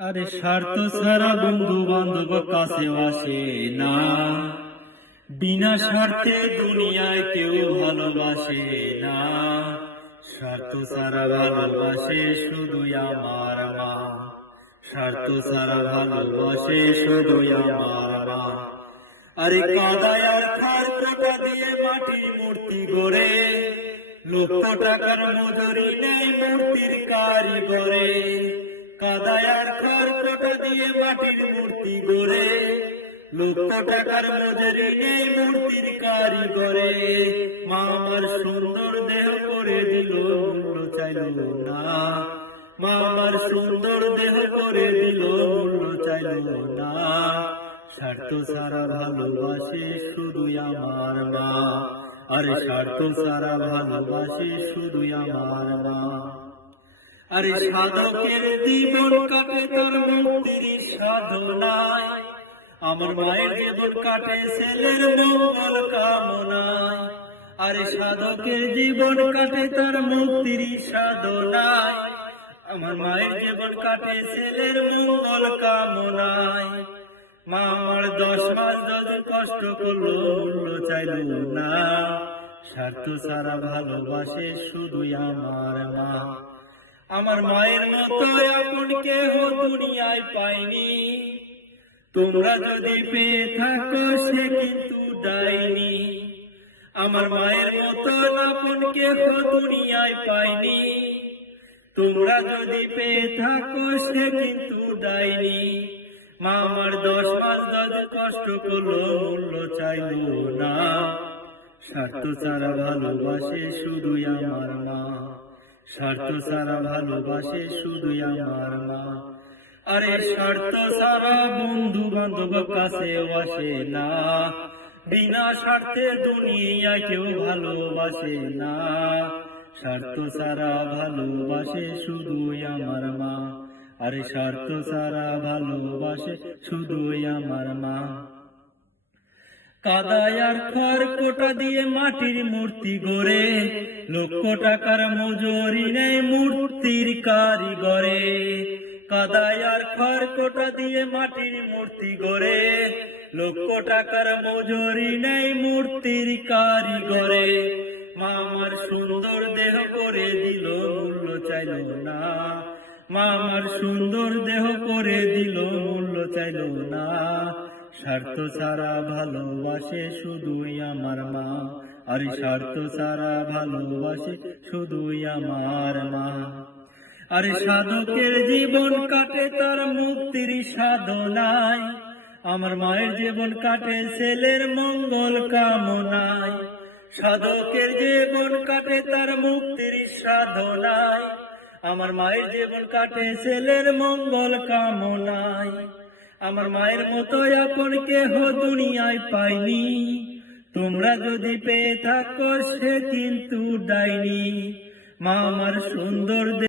আরে স্বার্থ ছাড়া বন্ধু বান্ধব কাছে আসে না, বিনা স্বার্থে দুনিয়ায় কেউ ভালোবাসে না। স্বার্থ ছাড়া ভালোবাসে শুধু আমার মা, স্বার্থ ছাড়া ভালোবাসে শুধু আমার মা। আরে কাদায় আর খার কোটা দিয়ে মাটির মূর্তি গড়ে, লক্ষ টাকার মজুরি নেই মূর্তির কারিগরে। কাদায় আর খার কোটা দিয়ে মাটির মূর্তি গড়ে, লক্ষ টাকার মজুরি নেই মূর্তির কারিগরে। মা আমার সুন্দর দেহ করে দিল, মূল্য চাইল না। মা আমার সুন্দর দেহ করে দিল, মূল্য চাইল না। স্বার্থ ছাড়া ভালোবাসে শুধু আমার মা, আরে স্বার্থ ছাড়া ভালোবাসে শুধু আমার মা। আরে সাধকের জীবন কাটে তার মুক্তির সাধনায়, আমার মায়ের জীবন কাটে ছেলের মঙ্গল কামনায়। আরে সাধকের জীবন কাটে তার মুক্তির সাধনায়, আমার মায়ের জীবন কাটে ছেলের মঙ্গল কামনায়। মা আমার 10 মাস যদি কষ্ট করলো, মূল্য চাইল না। স্বার্থ ছাড়া ভালোবাসে শুধু আমার মা। আমার মায়ের মতো আপন কেহ দুনিয়ায় পাইনি, তোমরা যদি পেয়ে থাকো সে কিন্তু ডাইনি। আমার মায়ের মতো আপন কেহ দুনিয়ায় পাইনি, তোমরা যদি পেয়ে থাকো সে কিন্তু ডাইনি। মা আমার 10 মাস যদি কষ্ট করলো, মূল্য চাইল না। স্বার্থ ছাড়া ভালোবাসে শুধু আমার মা, স্বার্থ ছাড়া ভালোবাসে শুধু আমার মা। আরে স্বার্থ ছাড়া বন্ধু বান্ধব কাছে আসে না, বিনা স্বার্থে দুনিয়া কেউ ভালোবাসে না। স্বার্থ ছাড়া ভালোবাসে শুধু আমার মা, আরে স্বার্থ ছাড়া ভালোবাসে শুধু আমার মা। কাদায় আর খড় কোটা দিয়ে মাটির মূর্তি গড়ে, লক্ষ টাকার মজুরি নেই মূর্তির কারিগরে। কাদায় আর খড় কোটা দিয়ে মাটির মূর্তি গড়ে, লক্ষ টাকার মজুরি নেই মূর্তির কারিগরে। মা আমার সুন্দর দেহ করে দিল, মূল্য চাইল না। মা আমার সুন্দর দেহ করে দিল, মূল্য চাইল না। স্বার্থ ছাড়া ভালোবাসে শুধুই আমার মা, আরে স্বার্থ ছাড়া ভালোবাসে শুধুই আমার মা। আরে সাধকের জীবন কাটে তার মুক্তির সাধনায়, আমার মায়ের জীবন কাটে ছেলের মঙ্গল কামনায়। সাধকের জীবন কাটে তার মুক্তির সাধনায়, আমার মায়ের জীবন কাটে ছেলের মঙ্গল কামনায়। আমার মায়ের মতো আপন কেহ দুনিয়ায় পাইনি, তোমরা যদি পেয়ে থাকো সে কিন্তু ডাইনি। মা আমার সুন্দর